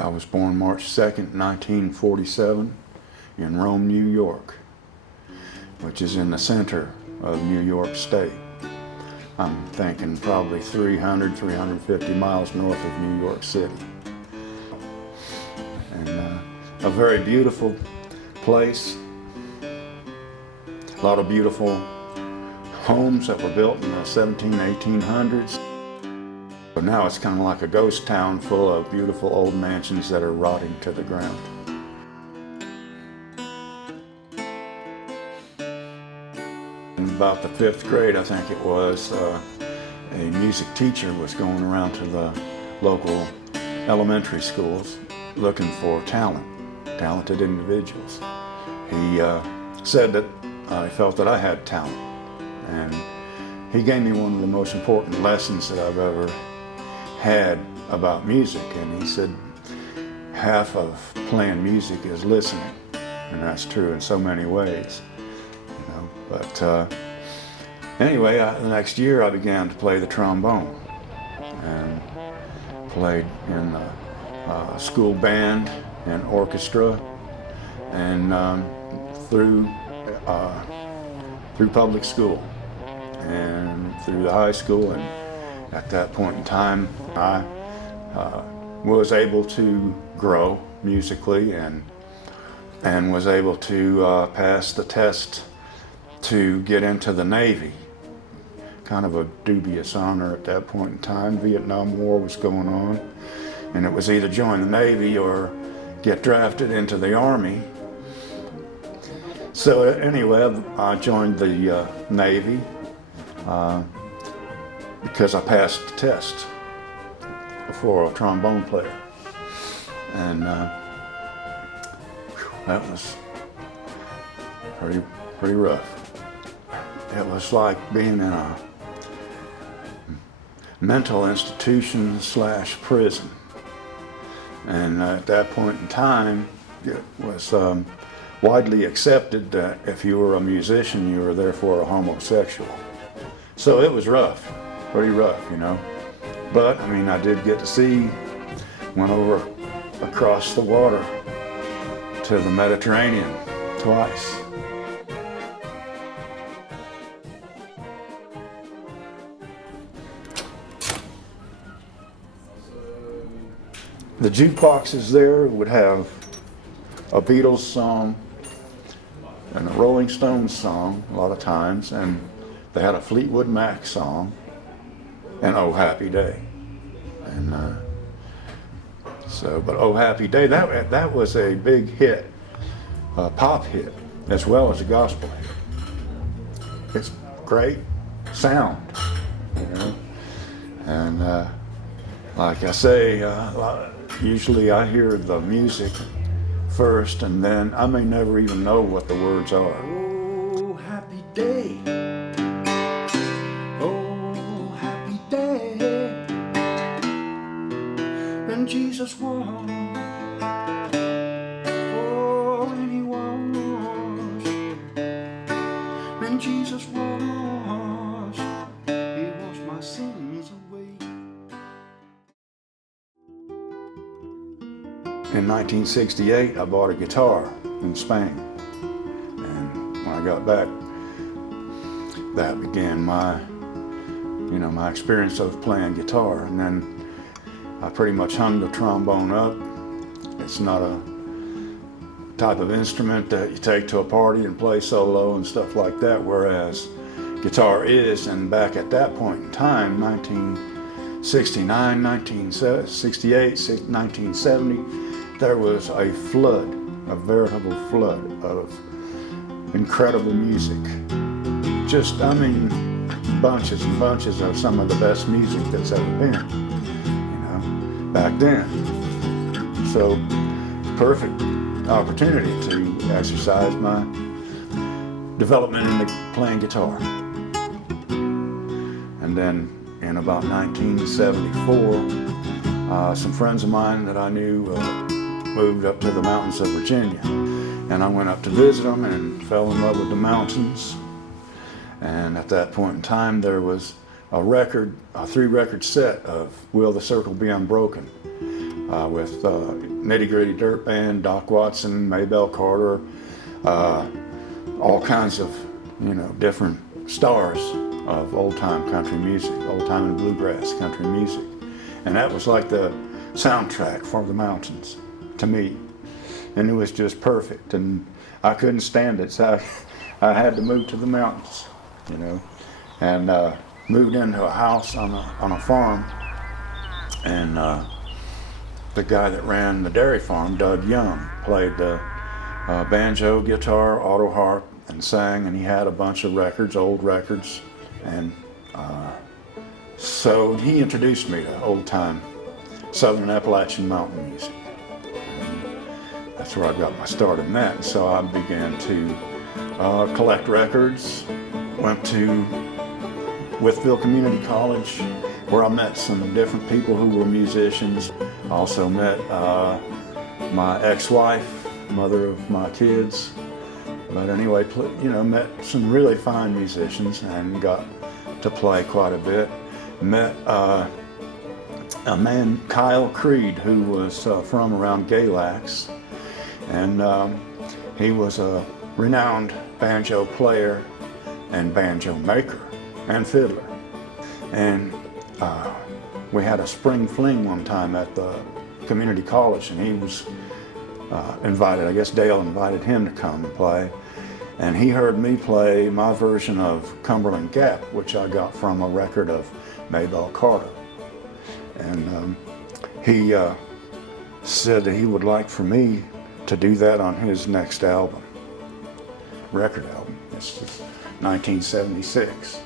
Yeah, I was born March 2nd, 1947 in Rome, New York, which is in the center of New York State. I'm thinking probably 300, 350 miles north of New York City. And a very beautiful place. A lot of beautiful homes that were built in the 1800s. But now it's kind of like a ghost town full of beautiful old mansions that are rotting to the ground. In about the 5th grade, I think it was, a music teacher was going around to the local elementary schools looking for talented individuals. He said that he felt that I had talent, and he gave me one of the most important lessons that I've ever had about music, and he said half of playing music is listening, and that's true in so many ways, you know. But anyway, the next year I began to play the trombone and played in the school band and orchestra, and through public school and through the high school. And at that point in time, I was able to grow musically and was able to pass the test to get into the Navy. Kind of a dubious honor at that point in time. Vietnam War was going on, and it was either join the Navy or get drafted into the Army. So anyway, I joined the Navy because I passed the test for a trombone player. And that was pretty rough. It was like being in a mental institution / prison. And at that point in time, it was widely accepted that if you were a musician, you were therefore a homosexual. So it was rough, pretty rough, you know. But I mean, I did get to went over across the water to the Mediterranean twice. The jukeboxes there would have a Beatles song and a Rolling Stones song a lot of times, and they had a Fleetwood Mac song and Oh Happy Day. And but Oh Happy Day, that was a big hit, a pop hit, as well as a gospel hit. It's great sound, you know. And like I say, usually I hear the music first, and then I may never even know what the words are. Oh, happy day. Oh, happy day. When Jesus was. Oh, when he was. When Jesus was. He washed my sins away. In 1968, I bought a guitar in Spain, and when I got back, that began my experience of playing guitar. And then I pretty much hung the trombone up. It's not a type of instrument that you take to a party and play solo and stuff like that, whereas guitar is. And back at that point in time, 1969, 1968, 1970, there was a flood, a veritable flood of incredible music. Just, I mean, bunches and bunches of some of the best music that's ever been, you know, back then. So, perfect opportunity to exercise my development into playing guitar. And then in about 1974, some friends of mine that I knew moved up to the mountains of Virginia, and I went up to visit them and fell in love with the mountains. And at that point in time, there was a 3-record set of Will the Circle Be Unbroken, with Nitty Gritty Dirt Band, Doc Watson, Maybelle Carter, all kinds of, different stars of old-time country music, old-time and bluegrass country music. And that was like the soundtrack for the mountains to me. And it was just perfect. And I couldn't stand it, so I had to move to the mountains, and moved into a house on a farm. And the guy that ran the dairy farm, Doug Young, played the banjo, guitar, auto harp, and sang, and he had a bunch of records, old records. And so he introduced me to old-time Southern Appalachian mountain music. And that's where I got my start in that. And so I began to collect records, went to Withville Community College, where I met some different people who were musicians. I also met my ex-wife, mother of my kids. But anyway, met some really fine musicians and got to play quite a bit. Met a man, Kyle Creed, who was from around Galax. And he was a renowned banjo player and banjo maker and fiddler. And we had a spring fling one time at the community college, and he was invited. I guess Dale invited him to come and play. And he heard me play my version of Cumberland Gap, which I got from a record of Maybelle Carter. And he said that he would like for me to do that on his next album, record album. This is 1976,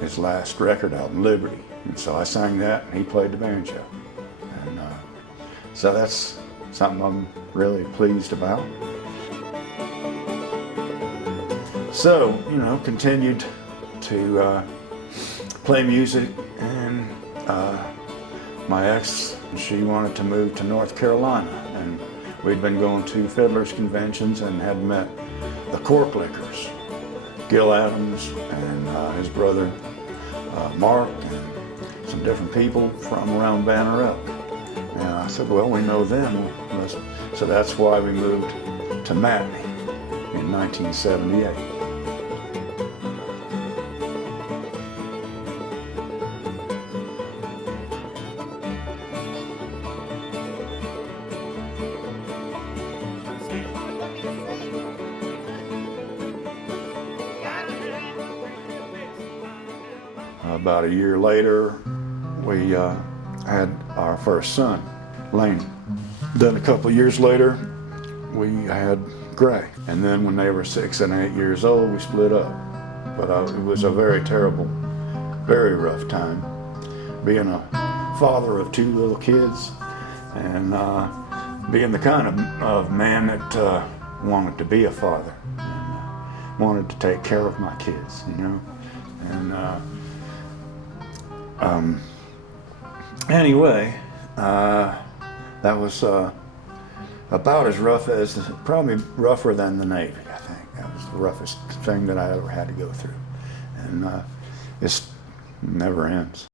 his last record album, Liberty. And so I sang that, and he played the banjo. And so that's something I'm really pleased about. So, continued to play music, and my ex, she wanted to move to North Carolina, and we'd been going to fiddlers conventions and had met the Cork Lickers, Gil Adams and his brother Mark, and some different people from around Banner Elk. And I said, well, we know them. So that's why we moved to Matney in 1978. About a year later, we had our first son, Lane. Then a couple of years later, we had Gray. And then when they were 6 and 8 years old, we split up. But it was a very terrible, very rough time, being a father of 2 little kids, and being the kind of man that wanted to be a father, and wanted to take care of my kids, And anyway, that was about as rough as, probably rougher than the Navy, I think. That was the roughest thing that I ever had to go through. And it never ends.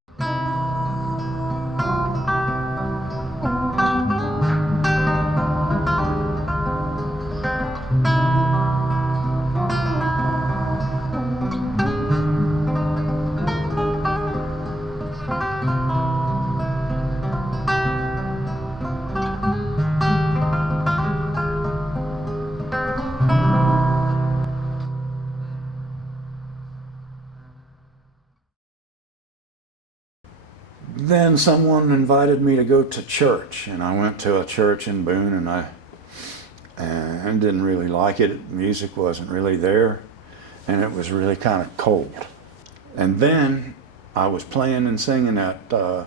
Then someone invited me to go to church, and I went to a church in Boone, and I didn't really like it. Music wasn't really there, and it was really kind of cold. And then I was playing and singing at the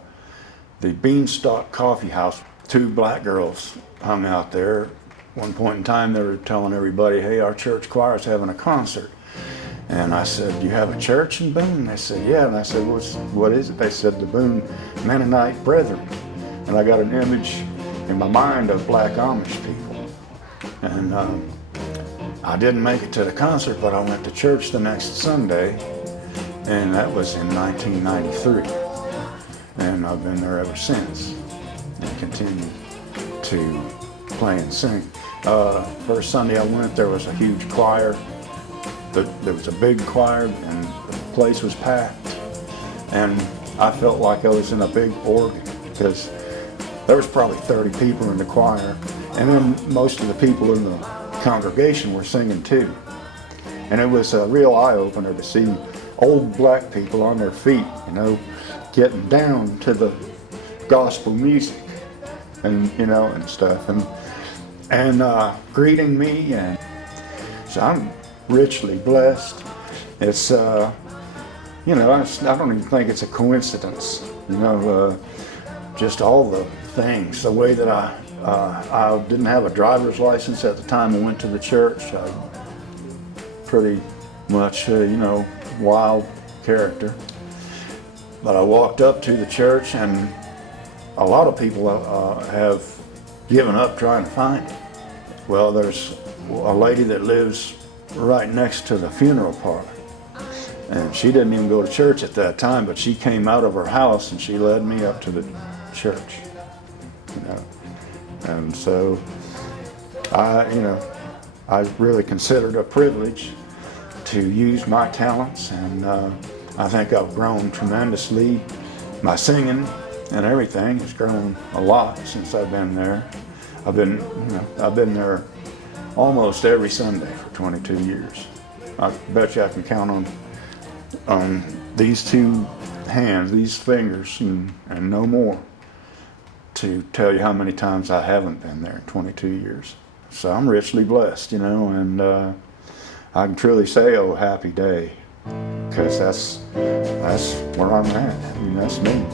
Beanstalk Coffee House. 2 black girls hung out there. One point in time, they were telling everybody, hey, our church choir's having a concert. And I said, do you have a church in Boone? And they said, yeah. And I said, what is it? They said, the Boone Mennonite Brethren. And I got an image in my mind of black Amish people. And I didn't make it to the concert, but I went to church the next Sunday, and that was in 1993. And I've been there ever since, and continued. to play and sing. First Sunday I went, there was a huge choir. There was a big choir, and the place was packed. And I felt like I was in a big organ, because there was probably 30 people in the choir, and then most of the people in the congregation were singing too. And it was a real eye-opener to see old black people on their feet, you know, getting down to the gospel music, and you know, and stuff, and greeting me, and so I'm richly blessed. It's you know, I don't even think it's a coincidence, you know, just all the things, the way that I didn't have a driver's license at the time I went to the church. Pretty much, you know, wild character. But I walked up to the church, and a lot of people have given up trying to find it. Well, there's a lady that lives right next to the funeral parlor, and she didn't even go to church at that time, but she came out of her house and she led me up to the church, you know. And so you know, I really consider it a privilege to use my talents, and I think I've grown tremendously. My singing and everything has grown a lot since I've been there. I've been there almost every Sunday for 22 years. I bet you I can count on these two hands, these fingers, and no more, to tell you how many times I haven't been there in 22 years. So I'm richly blessed, you know, and I can truly say, oh, happy day, because that's where I'm at. I mean, that's me.